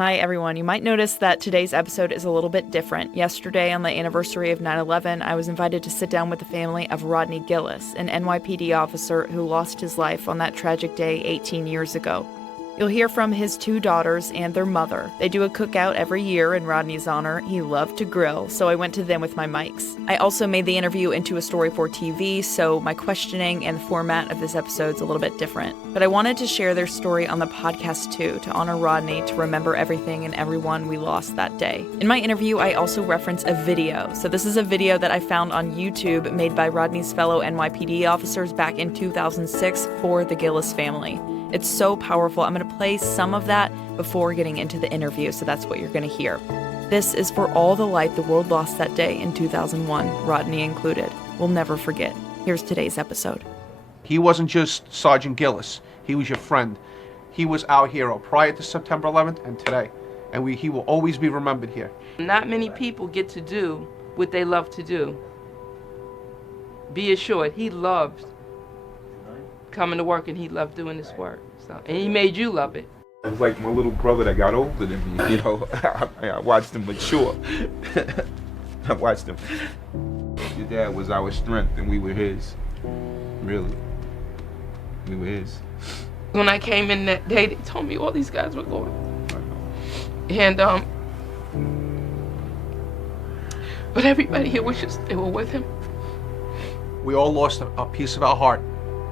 Hi, everyone. You might notice that today's episode is a little bit different. Yesterday, on the anniversary of 9/11, I was invited to sit down with the family of Rodney Gillis, an NYPD officer who lost his life on that tragic day 18 years ago. You'll hear from his two daughters and their mother. They do a cookout every year in Rodney's honor. He loved to grill, so I went to them with my mics. I also made the interview into a story for TV, so my questioning and the format of this episode's a little bit different. But I wanted to share their story on the podcast too, to honor Rodney, to remember everything and everyone we lost that day. In my interview, I also reference a video. So this is a video that I found on YouTube made by Rodney's fellow NYPD officers back in 2006 for the Gillis family. It's so powerful. I'm going to play some of that before getting into the interview, so that's what you're going to hear. This is for all the life the world lost that day in 2001, Rodney included. We'll never forget. Here's today's episode. He wasn't just Sergeant Gillis. He was your friend. He was our hero prior to September 11th and today. And he will always be remembered here. Not many people get to do what they love to do. Be assured, he loved coming to work and he loved doing this work. So, and he made you love it. It was like my little brother that got older than me, you know. I watched him mature. I watched him. Your dad was our strength and we were his. Really. We were his. When I came in that day, they told me all these guys were going. And, but everybody here wishes they were with him. We all lost a piece of our heart,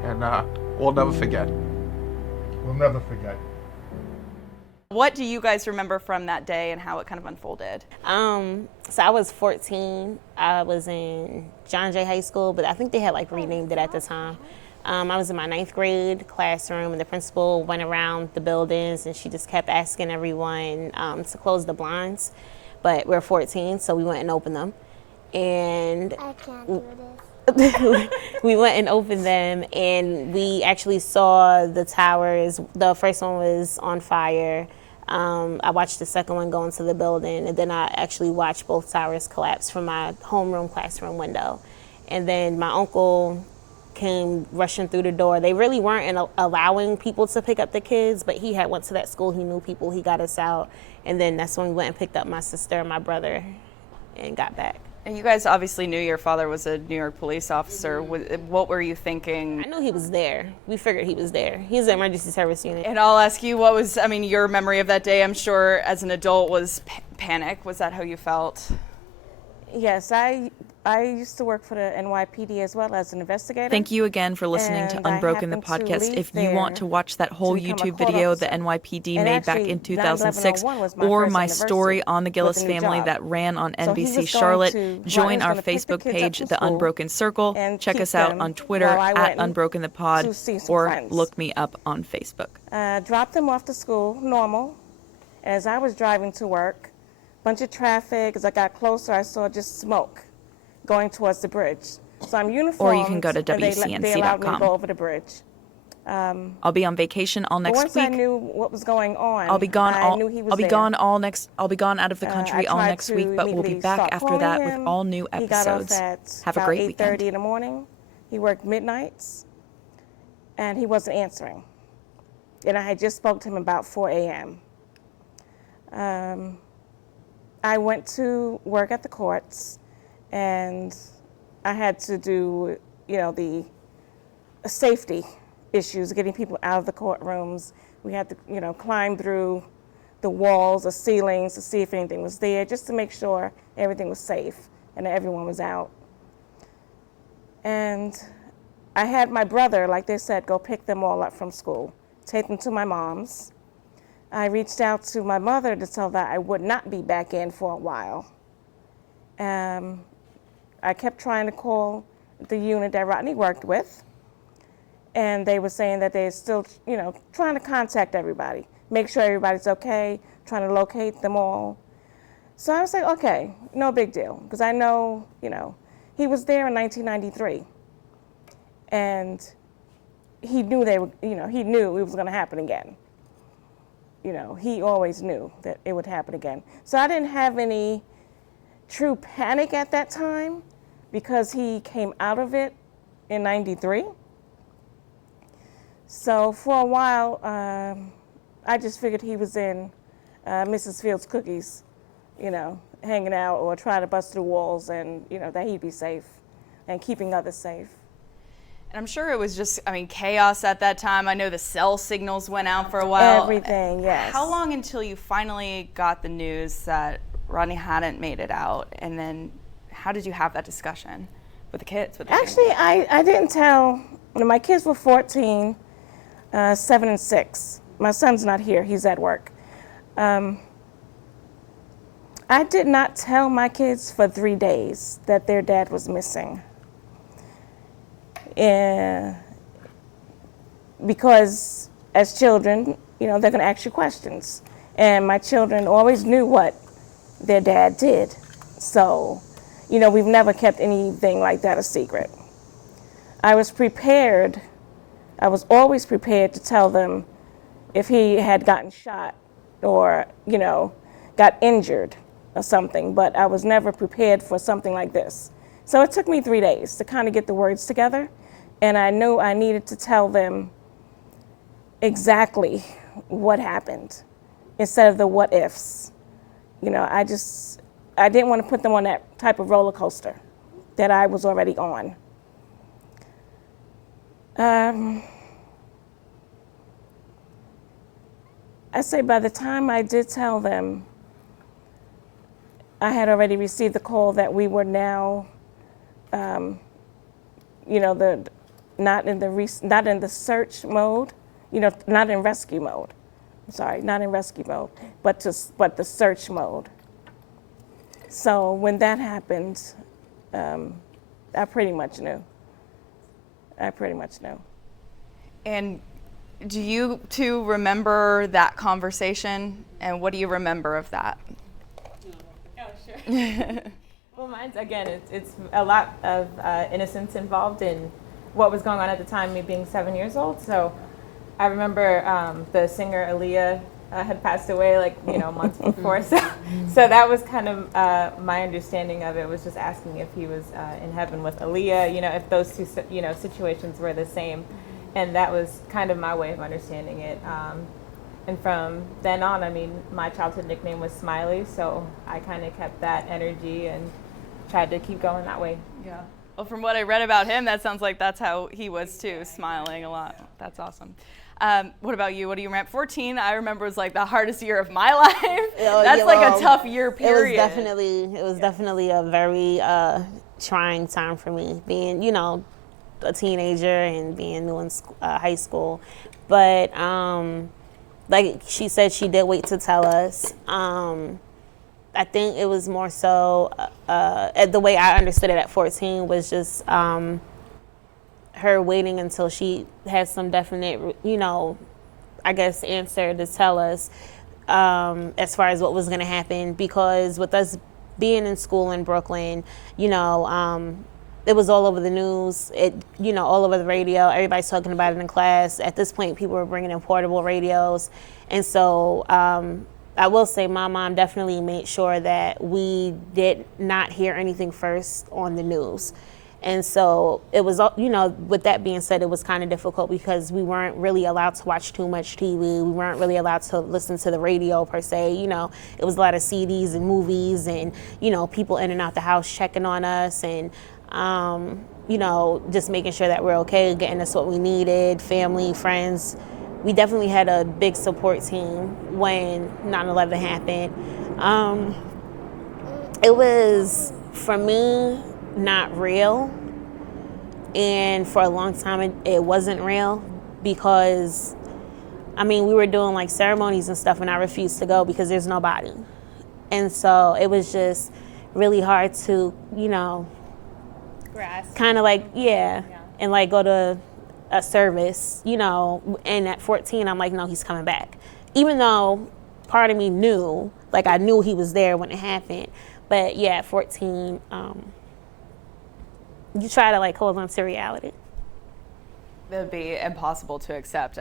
and we'll never forget. We'll never forget. What do you guys remember from that day and how it kind of unfolded? So I was 14. I was in John Jay High School, but I think they had like renamed it at the time. I was in my 9th grade classroom, and the principal went around the buildings, and she just kept asking everyone to close the blinds. But we're 14, so we went and opened them. And I can't do this. we went and opened them, and we actually saw the towers. The first one was on fire. I watched the second one go into the building, and then I actually watched both towers collapse from my homeroom classroom window. And then my uncle came rushing through the door. They really weren't allowing people to pick up the kids, but he had went to that school. He knew people. He got us out, and then that's when we went and picked up my sister and my brother and got back. And you guys obviously knew your father was a New York police officer. What were you thinking? I knew he was there. We figured he was there. He's the emergency service unit. And I'll ask you, what was, your memory of that day, I'm sure, as an adult, was panic. Was that how you felt? Yes, I used to work for the NYPD as well as an investigator. Thank you again for listening to Unbroken, the podcast. If you want to watch that whole YouTube video the NYPD made back in 2006, or my story on the Gillis family that ran on NBC Charlotte, join our Facebook page, The Unbroken Circle. Check us out on Twitter at Unbroken the Pod, or look me up on Facebook. Dropped them off to school, normal. As I was driving to work, bunch of traffic. As I got closer, I saw just smoke going towards the bridge. So I'm uniformed. Or you can go to WCNC.com. They allowed me to go over the bridge. I'll be on vacation all next week. Once I knew what was going on, I'll be gone. I knew he was I'll be there. gone I'll be gone out of the country all next week, but we'll be back after that with all new episodes. He got off at Have a great about 8:30 weekend. in the morning. He worked midnights, and he wasn't answering. And I had just spoke to him about 4 a.m. I went to work at the courts, and I had to do, the safety issues, getting people out of the courtrooms. We had to, climb through the walls, the ceilings to see if anything was there, just to make sure everything was safe and that everyone was out. And I had my brother, like they said, go pick them all up from school, take them to my mom's. I reached out to my mother to tell that I would not be back in for a while. I kept trying to call the unit that Rodney worked with, and they were saying that they're still, trying to contact everybody, make sure everybody's okay, trying to locate them all. So I was like, okay, no big deal, because I know, he was there in 1993, and he knew he knew it was going to happen again. He always knew that it would happen again. So I didn't have any true panic at that time because he came out of it in 93. So for a while, I just figured he was in Mrs. Fields cookies, hanging out or trying to bust through walls, and that he'd be safe and keeping others safe. And I'm sure it was just, chaos at that time. I know the cell signals went out for a while. Everything, yes. How long until you finally got the news that Rodney hadn't made it out? And then how did you have that discussion with the kids? Actually, I didn't tell. My kids were 14, 7 and 6. My son's not here. He's at work. I did not tell my kids for 3 days that their dad was missing. Because as children, they're going to ask you questions. And my children always knew what their dad did. So, we've never kept anything like that a secret. I was always prepared to tell them if he had gotten shot or, got injured or something, but I was never prepared for something like this. So it took me 3 days to kind of get the words together, and I knew I needed to tell them exactly what happened instead of the what ifs. I didn't want to put them on that type of roller coaster that I was already on. I say by the time I did tell them, I had already received the call that we were now, not in the search mode, not in rescue mode. Sorry, not in rescue mode, but the search mode. So when that happened, I pretty much knew. And do you two remember that conversation? And what do you remember of that? Oh, sure. Well, mine's, again, it's a lot of innocence involved in what was going on at the time, me being 7 years old. So I remember the singer Aaliyah had passed away months before. So that was kind of my understanding of it, was just asking if he was in heaven with Aaliyah, if those two, situations were the same. And that was kind of my way of understanding it. And from then on, my childhood nickname was Smiley, so I kind of kept that energy and tried to keep going that way. Yeah. Well, from what I read about him, that sounds like that's how he was too, smiling a lot. That's awesome. What about you? What do you remember? 14, I remember, was the hardest year of my life. That's a tough year period. It was definitely a very trying time for me, being, a teenager and being new in high school. But like she said, she did wait to tell us. I think it was more so, the way I understood it at 14 was just her waiting until she had some definite, answer to tell us as far as what was going to happen. Because with us being in school in Brooklyn, it was all over the news, all over the radio. Everybody's talking about it in class. At this point, people were bringing in portable radios. And so I will say my mom definitely made sure that we did not hear anything first on the news. And so it was, with that being said, it was kind of difficult because we weren't really allowed to watch too much TV. We weren't really allowed to listen to the radio per se. It was a lot of CDs and movies and, people in and out the house checking on us and, just making sure that we're okay, getting us what we needed, family, friends. We definitely had a big support team when 9/11 happened. It was, for me, not real, and for a long time it wasn't real because we were doing ceremonies and stuff and I refused to go because there's no body, and so it was just really hard to Grasp. kind of and go to a service, and at 14 I'm no, he's coming back, even though part of me knew, I knew he was there when it happened, but at 14 you try to hold on to reality. It would be impossible to accept.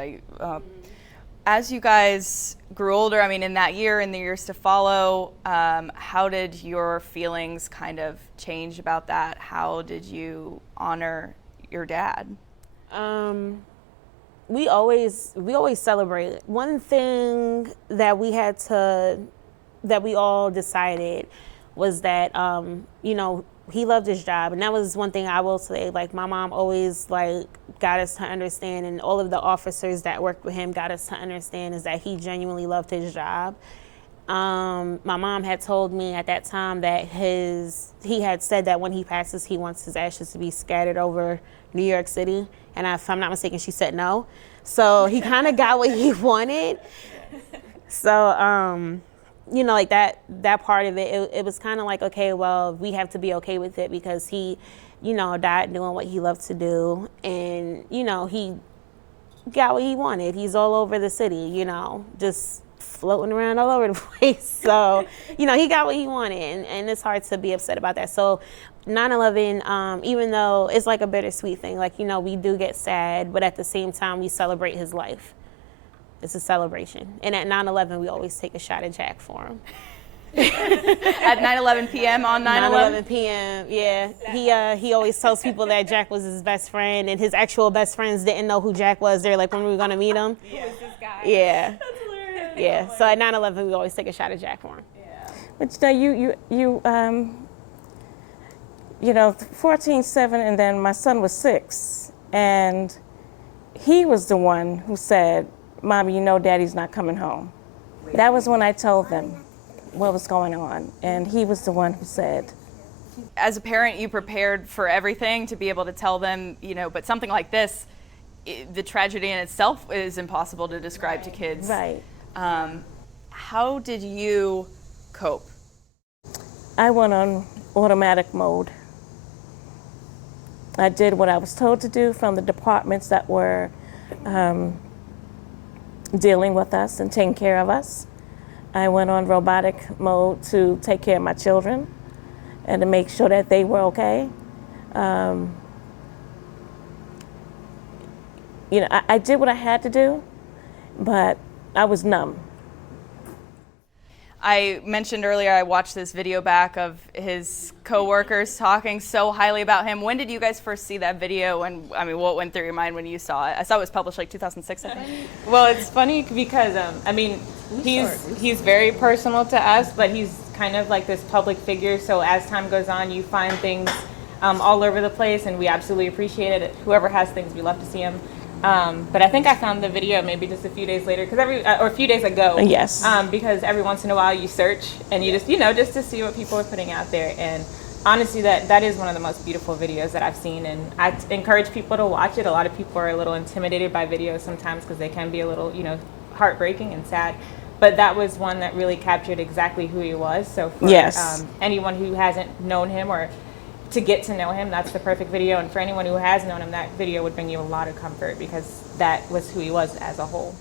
As you guys grew older, in that year and the years to follow, how did your feelings kind of change about that? How did you honor your dad? we always celebrate. One thing that we all decided was that, you know, he loved his job. And that was one thing I will say, like, my mom always, like, got us to understand, and all of the officers that worked with him got us to understand, is that he genuinely loved his job. My mom had told me at that time that he had said that when he passes, he wants his ashes to be scattered over New York City. And if I'm not mistaken, she said no. So he kind of got what he wanted. So, you know, like that part of it was kind of like, okay, well, we have to be okay with it, because he, you know, died doing what he loved to do. And, you know, he got what he wanted. He's all over the city, you know, just floating around all over the place. So, you know, he got what he wanted, and it's hard to be upset about that. So 9/11, even though it's like a bittersweet thing, like, you know, we do get sad, but at the same time, we celebrate his life. It's a celebration. And at 9/11, we always take a shot of Jack for him. At 9:11 p.m. on 9/11? 9/11 p.m., yeah. He always tells people that Jack was his best friend, and his actual best friends didn't know who Jack was. They're like, when were we going to meet him? Who is this guy? Yeah. That's hilarious. Yeah, so at 9/11, we always take a shot of Jack for him. Yeah. But you know, 14, 7, and then my son was 6, and he was the one who said, "Mommy, you know Daddy's not coming home." That was when I told them what was going on, and he was the one who said. As a parent, you prepared for everything to be able to tell them, you know, but something like this, the tragedy in itself is impossible to describe to kids. Right. How did you cope? I went on automatic mode. I did what I was told to do from the departments that were dealing with us and taking care of us. I went on robotic mode to take care of my children and to make sure that they were okay. You know, I did what I had to do, but I was numb. I mentioned earlier I watched this video back of his coworkers talking so highly about him. When did you guys first see that video? And I mean, what went through your mind when you saw it? I saw it was published like 2006, I think. Well, it's funny because I mean, he's very personal to us, but he's kind of like this public figure. So as time goes on, you find things all over the place, and we absolutely appreciate it. Whoever has things, we love to see them. But I think I found the video maybe just a few days later, or a few days ago. Yes. Because every once in a while you search and you just, you know, just to see what people are putting out there. And honestly, that is one of the most beautiful videos that I've seen. And I encourage people to watch it. A lot of people are a little intimidated by videos sometimes because they can be a little, you know, heartbreaking and sad. But that was one that really captured exactly who he was. So for Yes. Anyone who hasn't known him or to get to know him, that's the perfect video. And for anyone who has known him, that video would bring you a lot of comfort because that was who he was as a whole.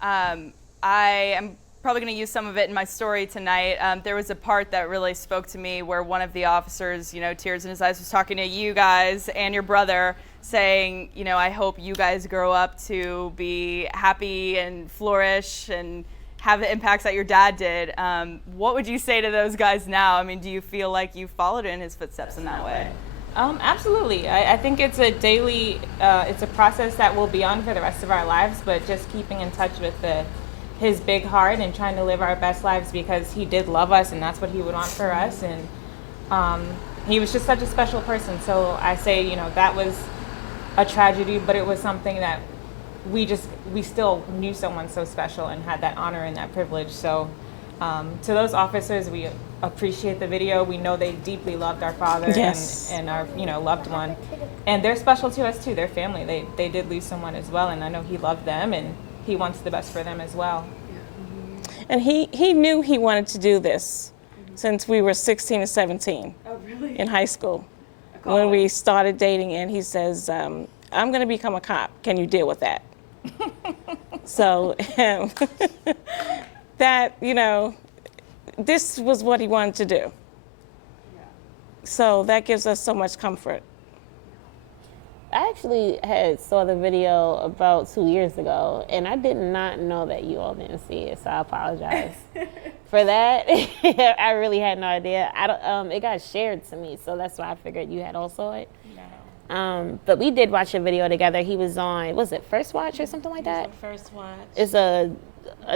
I am probably going to use some of it in my story tonight. There was a part that really spoke to me where one of the officers, you know, tears in his eyes, was talking to you guys and your brother, saying, you know, I hope you guys grow up to be happy and flourish and have the impacts that your dad did. What would you say to those guys now? I mean, do you feel like you followed in his footsteps in that way? Absolutely. I think it's a daily, it's a process that we'll be on for the rest of our lives, but just keeping in touch with his big heart and trying to live our best lives because he did love us and that's what he would want for us. And he was just such a special person. So I say, you know, that was a tragedy, but it was something that we still knew someone so special and had that honor and that privilege. So to those officers, we appreciate the video. We know they deeply loved our father. Yes. and our, you know, loved one. And they're special to us too, their family. They did lose someone as well, and I know he loved them and he wants the best for them as well. And he knew he wanted to do this since we were 16 and 17 in high school. When we started dating, and he says, I'm going to become a cop. Can you deal with that? So that, you know, this was what he wanted to do. So that gives us so much comfort. I actually saw the video about 2 years ago, and I did not know that you all didn't see it, so I apologize for that. I really had no idea. It got shared to me, so that's why I figured you had all saw it. But we did watch a video together. He was on, was it First Watch or something like that? First Watch. It's a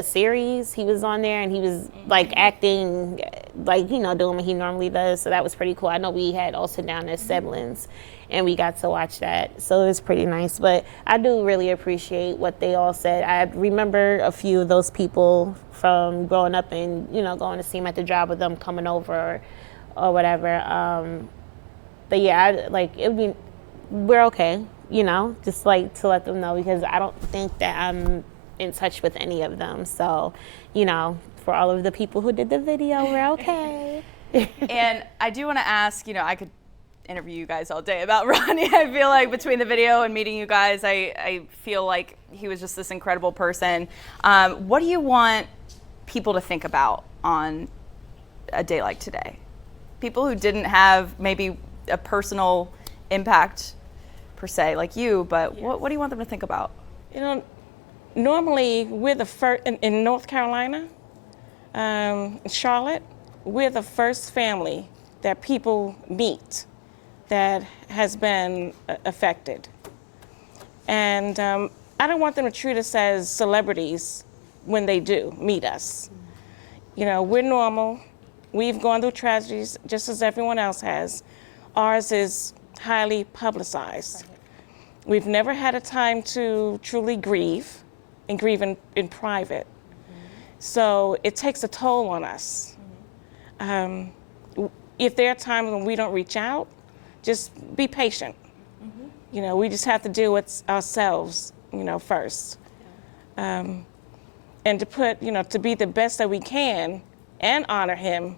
series. He was on there and he was like acting like, you know, doing what he normally does. So that was pretty cool. I know we had all sit down as siblings and we got to watch that. So it was pretty nice. But I do really appreciate what they all said. I remember a few of those people from growing up and, you know, going to see him at the job with them coming over or whatever. But yeah, we're okay, you know, just like to let them know, because I don't think that I'm in touch with any of them. So, you know, for all of the people who did the video, we're okay. And I do want to ask, you know, I could interview you guys all day about Ronnie. I feel like between the video and meeting you guys, I feel like he was just this incredible person. What do you want people to think about on a day like today? People who didn't have maybe a personal impact per se like you, but what do you want them to think about? You know, normally we're the first in North Carolina, Charlotte, we're the first family that people meet that has been affected. And I don't want them to treat us as celebrities when they do meet us. You know, we're normal. We've gone through tragedies just as everyone else has. Ours is highly publicized. We've never had a time to truly grieve and grieve in private. So it takes a toll on us. If there are times when we don't reach out, just be patient. You know, we just have to do it ourselves, you know, first. And to put, you know, to be the best that we can and honor him,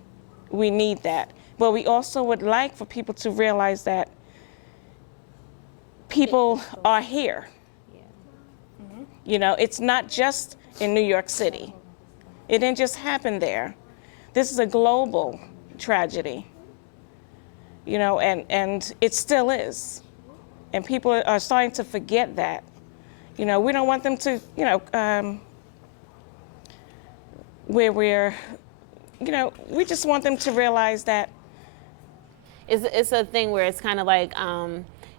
we need that. But we also would like for people to realize that people are here. You know, it's not just in New York City. It didn't just happen there. This is a global tragedy, you know, and it still is. And people are starting to forget that. You know, we don't want them to, you know, where we're, you know, we just want them to realize that. It's a thing where it's kind of like,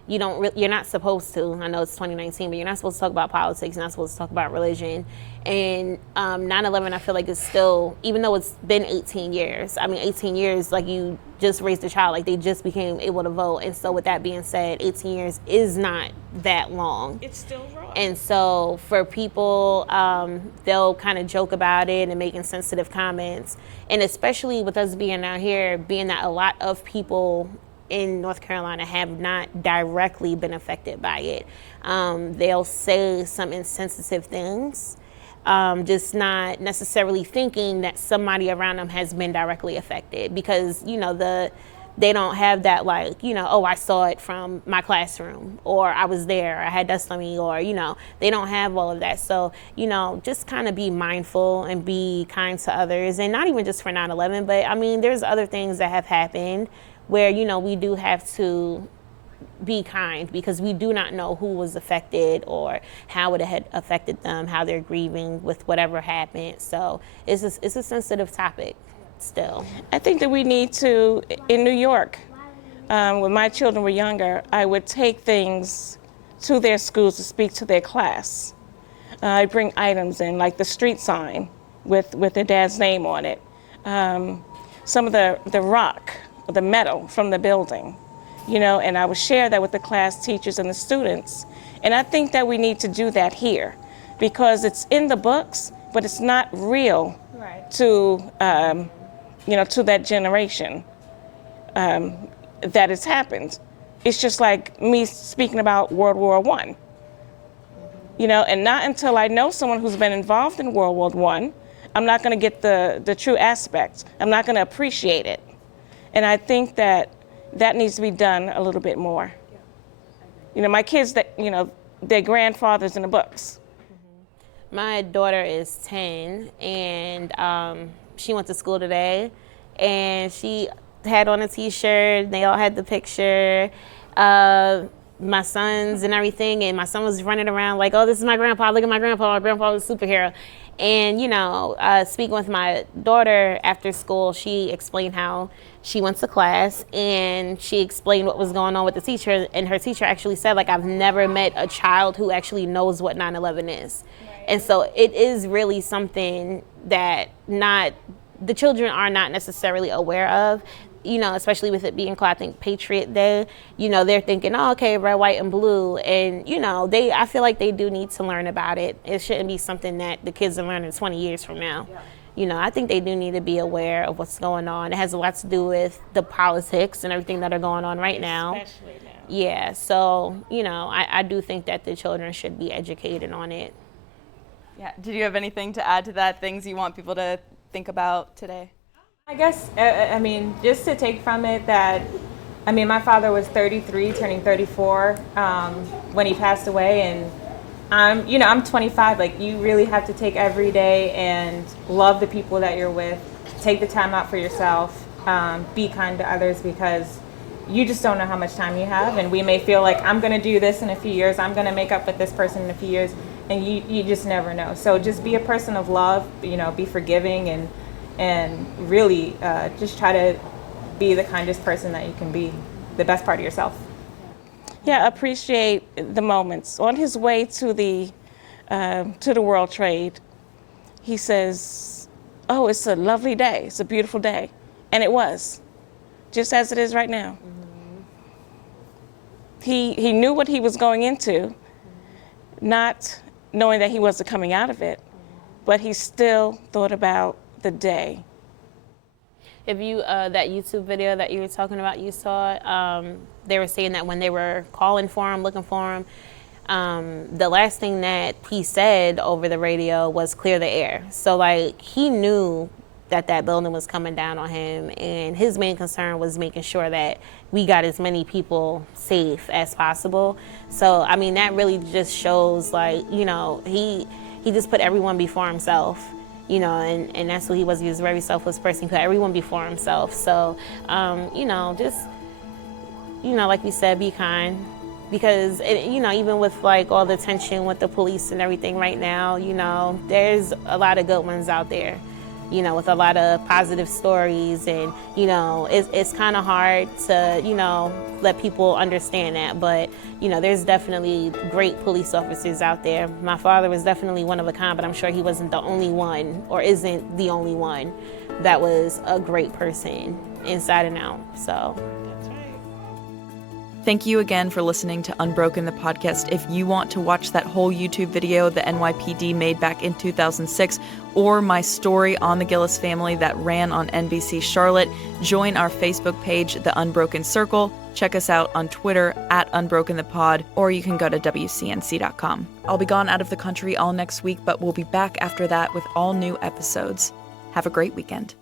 you're not supposed to, I know it's 2019, but you're not supposed to talk about politics, you're not supposed to talk about religion. And 9/11, I feel like it's still, even though it's been 18 years, I mean, 18 years, like you just raised a child, like they just became able to vote. And so with that being said, 18 years is not that long. It's still wrong. And so for people, they'll kind of joke about it and make insensitive comments. And especially with us being out here, being that a lot of people in North Carolina have not directly been affected by it. They'll say some insensitive things, just not necessarily thinking that somebody around them has been directly affected, because, you know, they don't have that, like, you know, oh, I saw it from my classroom, or I was there, I had dust on me, or, you know, they don't have all of that. So, you know, just kind of be mindful and be kind to others, and not even just for 9/11, but I mean, there's other things that have happened where, you know, we do have to be kind, because we do not know who was affected or how it had affected them, how they're grieving with whatever happened. So it's a sensitive topic still. I think that we need to, in New York, when my children were younger, I would take things to their schools to speak to their class. I bring items in, like the street sign with their dad's name on it. Some of the rock, the metal from the building, you know, and I would share that with the class teachers and the students. And I think that we need to do that here, because it's in the books, but it's not real to, you know, to that generation that it's happened. It's just like me speaking about World War I, you know, and not until I know someone who's been involved in World War I, I'm not going to get the true aspect. I'm not going to appreciate it. And I think that needs to be done a little bit more. You know, my kids, that, you know, their grandfathers in the books. My daughter is 10, and she went to school today, and she had on a T-shirt. They all had the picture, my sons and everything, and my son was running around like, oh, this is my grandpa, look at my grandpa was a superhero. And, speaking with my daughter after school, she explained how she went to class and she explained what was going on with the teacher. And her teacher actually said, like, I've never met a child who actually knows what 9/11 is. Right. And so it is really something that the children are not necessarily aware of. Especially with it being called, I think, Patriot Day, they're thinking, oh, okay, red, white, and blue. And, I feel like they do need to learn about it. It shouldn't be something that the kids are learning 20 years from now. Yeah. I think they do need to be aware of what's going on. It has a lot to do with the politics and everything that are going on right now. Especially now. Yeah, so, I do think that the children should be educated on it. Yeah, did you have anything to add to that, things you want people to think about today? I guess, just to take from it that, my father was 33, turning 34 when he passed away, and I'm 25. Like, you really have to take every day and love the people that you're with. Take the time out for yourself. Be kind to others, because you just don't know how much time you have, and we may feel like, I'm going to do this in a few years, I'm going to make up with this person in a few years, and you just never know. So just be a person of love, be forgiving, and really just try to be the kindest person that you can be, the best part of yourself. Yeah, appreciate the moments. On his way to the World Trade, he says, oh, it's a lovely day, it's a beautiful day. And it was, just as it is right now. Mm-hmm. He knew what he was going into, not knowing that he wasn't coming out of it, but he still thought about the day. If you, that YouTube video that you were talking about, you saw, they were saying that when they were calling for him, looking for him, the last thing that he said over the radio was clear the air. So, like, he knew that building was coming down on him, and his main concern was making sure that we got as many people safe as possible. So, that really just shows, like, he just put everyone before himself. And that's who he was. He was a very selfless person. He put everyone before himself. So, just, like we said, be kind. Because, even with, like, all the tension with the police and everything right now, there's a lot of good ones out there, with a lot of positive stories. And, it's kind of hard to, let people understand that. But, there's definitely great police officers out there. My father was definitely one of a kind, but I'm sure he wasn't the only one, or isn't the only one, that was a great person inside and out. So. Thank you again for listening to Unbroken, the podcast. If you want to watch that whole YouTube video the NYPD made back in 2006, or my story on the Gillis family that ran on NBC Charlotte, join our Facebook page, The Unbroken Circle. Check us out on Twitter @UnbrokenThePod, or you can go to WCNC.com. I'll be gone out of the country all next week, but we'll be back after that with all new episodes. Have a great weekend.